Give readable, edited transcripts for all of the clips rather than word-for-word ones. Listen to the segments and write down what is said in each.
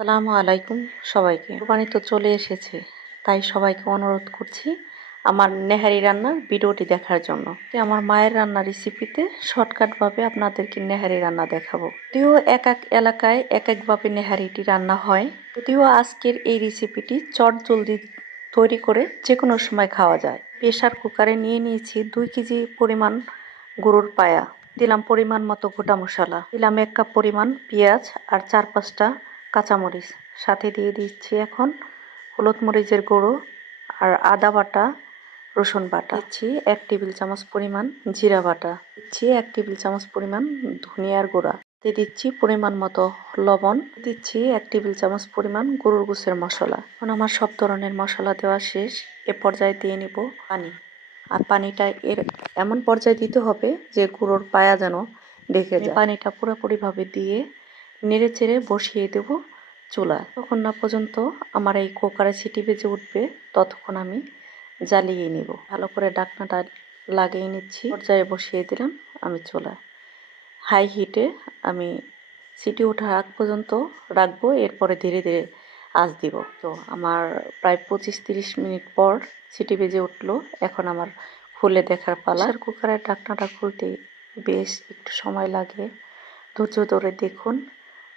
আসসালামু আলাইকুম সবাইকে। কোরবানি তো চলে এসেছে, তাই সবাইকে অনুরোধ করছি আমার নেহারি রান্নার ভিডিওটি দেখার জন্য। আমার মায়ের রান্নার রেসিপিতে শর্টকাটভাবে আপনাদেরকে নেহারি রান্না দেখাবো। যদিও এক এক এলাকায় এক একভাবে নেহারিটি রান্না হয়, যদিও আজকের এই রেসিপিটি চটজলদি তৈরি করে যে কোনো সময় খাওয়া যায়। প্রেসার কুকারে নিয়ে নিয়েছি 2 কেজি পরিমাণ গরুর পায়া, দিলাম পরিমাণ মতো গোটা মশলা, দিলাম 1 কাপ পরিমাণ পেঁয়াজ আর 4-5টা কাঁচামরিচ, সাথে দিয়ে দিচ্ছি এখন হলুদ মরিচের গুঁড়ো আর আদা বাটা, রসুন বাটা, দিচ্ছি 1 টেবিল চামচ পরিমাণ জিরা বাটা, দিচ্ছি 1 টেবিল চামচ পরিমাণ ধনিয়ার গুঁড়া, দিয়ে দিচ্ছি পরিমাণ মতো লবণ, দিচ্ছি 1 টেবিল চামচ পরিমাণ গরুর গোশের মশলা। এখন আমার সব ধরনের মশলা দেওয়া শেষ। এ পর্যায়ে দিয়ে নিব পানি, আর পানিটা এমন পর্যায়ে দিতে হবে যে গরুর পায়া যেন ঢেকে যায়। পানিটা পুরোপুরিভাবে দিয়ে নেড়ে চেড়ে বসিয়ে দেব চুলায়। ততক্ষণ না পর্যন্ত আমার এই কুকারে সিটি বেজে উঠবে, ততক্ষণ আমি জ্বালিয়ে নিব। ভালো করে ঢাকনাটা লাগিয়ে নিচ্ছি, পর্যায়ে বসিয়ে দিলাম আমি চুলায়। হাই হিটে আমি সিটি ওঠার আগ পর্যন্ত রাখবো, এরপরে ধীরে ধীরে আঁচ দিব। তো আমার প্রায় 25-30 মিনিট পর সিটি বেজে উঠলো। এখন আমার খুলে দেখার পালা। প্রেসার কুকারের ঢাকনাটা খুলতে বেশ একটু সময় লাগে, ধৈর্য ধরে দেখুন।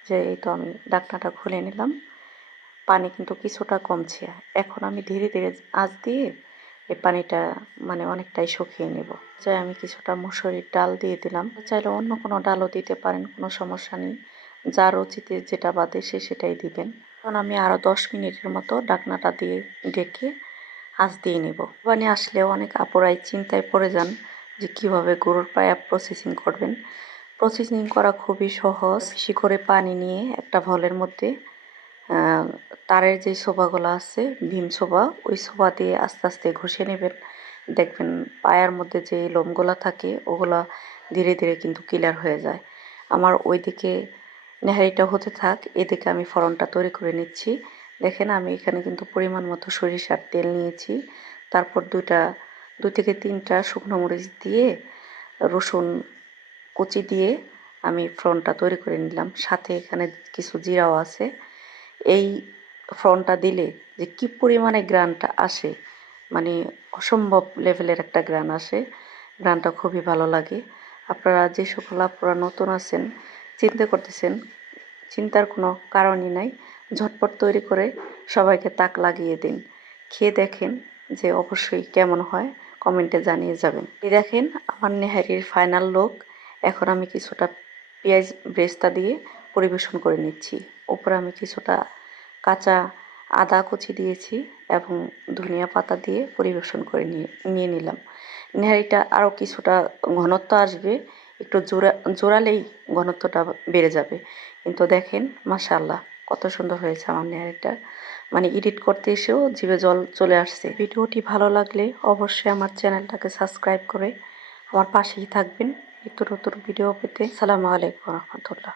যে এই তো আমি ঢাকনাটা খুলে নিলাম, পানি কিন্তু কিছুটা কমছে। এখন আমি ধীরে ধীরে আঁচ দিয়ে এই পানিটা অনেকটাই শুকিয়ে নেব। চাই আমি কিছুটা মসুরির ডাল দিয়ে দিলাম, চাইলে অন্য কোনো ডালও দিতে পারেন, কোনো সমস্যা নেই। যার রুচিতে যেটা বাদে সেটাই দিবেন। এখন আমি আরও 10 মিনিটের মতো ঢাকনাটা দিয়ে ঢেকে আঁচ দিয়ে নেব। কোরবানি আসলেও অনেক আপুরাই চিন্তায় পড়ে যান যে কীভাবে গরুর পায়া প্রসেসিং করবেন। প্রসেসিং করা খুবই সহজ। বেশি করে পানি নিয়ে একটা ভলের মধ্যে তারের যে সোফাগুলো আছে, ভীম সোফা, ওই সোফা দিয়ে আস্তে আস্তে ঘষে নেবেন। দেখবেন পায়ের মধ্যে যে লোমগুলা থাকে ওগুলা ধীরে ধীরে কিন্তু ক্লিয়ার হয়ে যায়। আমার ওইদিকে নেহারিটা হতে থাক, এদিকে আমি ফোড়নটা তৈরি করে নিচ্ছি। দেখেন আমি এখানে কিন্তু পরিমাণ মতো সরিষার তেল নিয়েছি, তারপর 2 থেকে 3টা শুকনো মরিচ দিয়ে রসুন কুচি দিয়ে আমি ফোড়নটা তৈরি করে নিলাম। সাথে এখানে কিছু জিরাও আছে। এই ফোড়নটা দিলে যে কি পরিমাণে গ্রানটা আসে, অসম্ভব লেভেলের একটা গ্রান আসে। গ্রানটা খুবই ভালো লাগে। আপনারা যে সকল আপনারা নতুন আছেন, চিন্তা করতেছেন, চিন্তার কোনো কারণই নাই। ঝটপট তৈরি করে সবাইকে তাক লাগিয়ে দিন। খেয়ে দেখেন যে অবশ্যই কেমন হয়, কমেন্টে জানিয়ে যাবেন। এই দেখেন আমার নেহারির ফাইনাল লুক। এখন আমি কিছুটা পেঁয়াজ ব্রেস্তা দিয়ে পরিবেশন করে নিচ্ছি। উপরে আমি কিছুটা কাঁচা আদা কুচি দিয়েছি এবং ধনিয়া পাতা দিয়ে পরিবেশন করে নিয়ে নিলাম। নেহারিটা আরও কিছুটা ঘনত্ব আসবে, একটু জোরালেই ঘনত্বটা বেড়ে যাবে। কিন্তু দেখেন মাশাআল্লাহ কত সুন্দর হয়েছে আমার নেহারিটা। এডিট করতে এসেও জিভে জল চলে আসছে। ভিডিওটি ভালো লাগলে অবশ্যই আমার চ্যানেলটাকে সাবস্ক্রাইব করে আমার পাশেই থাকবেন নিত্য নতুন ভিডিও পেতে। আসসালামু আলাইকুম রহমতুল্লাহ।